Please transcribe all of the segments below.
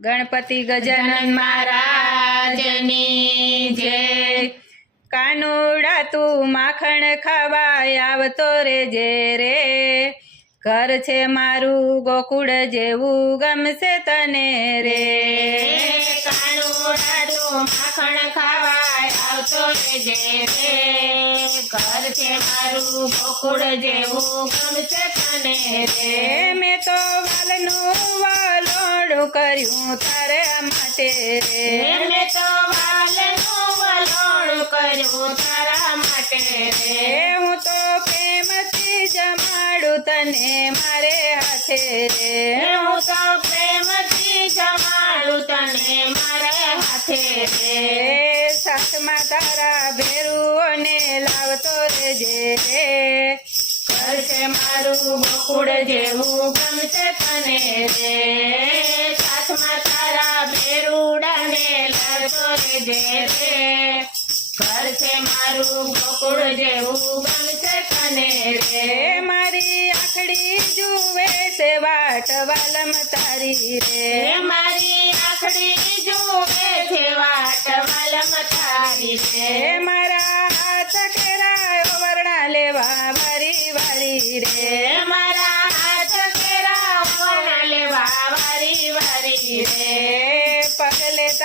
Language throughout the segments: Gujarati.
ગણપતિ ગજાનન મહારાજની જય કાનુડા તું માખણ ખાવા આવતો રે જે રે. ઘર છે મારું ગોકુળ જેવું ગમશે તને રે. કાનુડા તું માખણ ખાવા આવતો રહેજે રે. ઘર છે મારું ગોકુળ જેવું ગમશે તને રે. રે મેં તો વાલનું વાલોડું કર્યું તારા માટે રે. તો વાલનું વલોણું કર્યું તારા માટે રે. હું તો પ્રેમથી જમાડું તને મારે હાથે રે. હું તો પ્રેમથી જમાડું તને મારા હાથે રે. સાથમાં તારા ભેરુઓને લાવતો રેજે રે. કરશે મારું ગોકુળ જેવું ગમશે તને છે મારું ગોકુળ જેવું બનશે તને રે. મારી આખડી જુએ છે વાટ વાલમ તારી રે. રે મારી આખડી જુએ છે વાટ વાલમ તારી રે.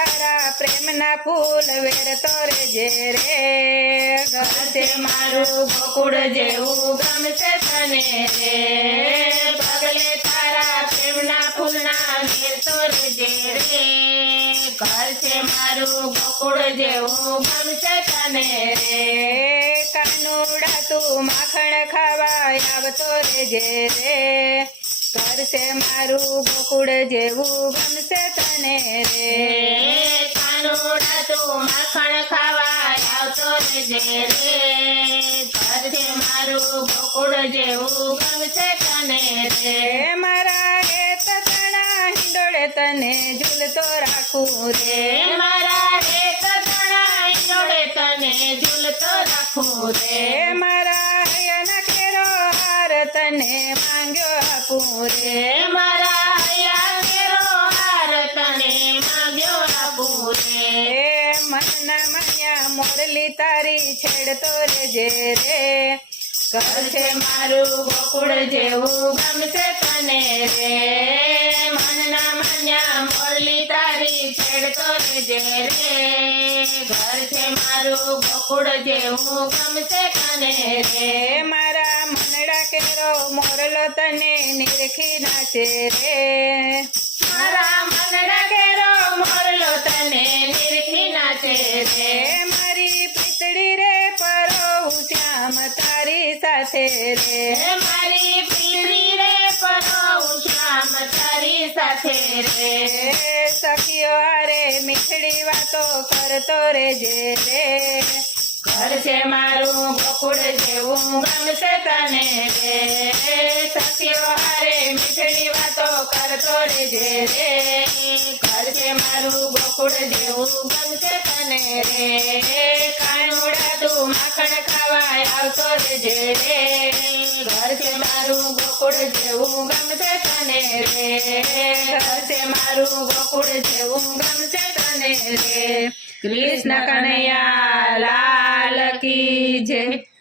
તારા પ્રેમના ફૂલ વેરતો રેજે રે. છે મારું ગોકુળ જેવું, ગમશે તને રે. પગલે તારા પ્રેમના ફૂલના મેરતો રેજે રે. ઘર છે મારું ગોકુળ જેવું, ગમશે તને રે. રે કાનુડા તું માખણ ખાવા આવતો રેજે રે. છે મારું ગોકુળ જેવું ગમશે તને રે. કાનુડા તું માખણ ખાવા આવતો રેજે રે ઘર મારું ગોકુળ જેવું ગમશે તને રે મારા તણા હિંડોળે તને ઝૂલતો રાખું રે. મારા રે તણા જોડે તને ઝૂલતો રાખું રે. તને માંગ્યો આપું રે. રે મારા હૈયા હાર તને માંગ્યો આપું રે. રે મનના મન્યા મોરલી તારી છેડતો રેજે રે. ઘર છે મારું ગોકુળ જેવું ગમશે તને રે. મનના મન્યા મોરલી તારી છેડતો રેજે રે. ઘર છે મારું ગોકુળ જેવું ગમશે તને રે. મારા મનડા કેરો મોરલો તને નિરખી નાચે રે મારા મનડા કેરો મોરલો તને નિરખી નાચે રે રે મારી પીતળી રે પરો શ્યામ તારી સાથે રે. મારી પીરી રે પરો શ્યામ તારી સાથે રે. રે સખીઓ હારે મીઠડી વાતો કરતો રેજે રે. ઘર છે મારું ગોકુળ જેવું ગમશે તને રે, સત્યો હરે મીઠડી વાતો કરતો રેજે રે. છે મારું ગોકુળ જેવું ગમશે તને રે. કાનુડા તું માખણ ખાવા આવતો રેજે રે. ઘર છે મારું ગોકુળ જેવું ગમશે તને રે. ઘર છે મારું ગોકુળ જેવું ગમશે તને રે. કૃષ્ણ કનૈયા, લાલ કી જય.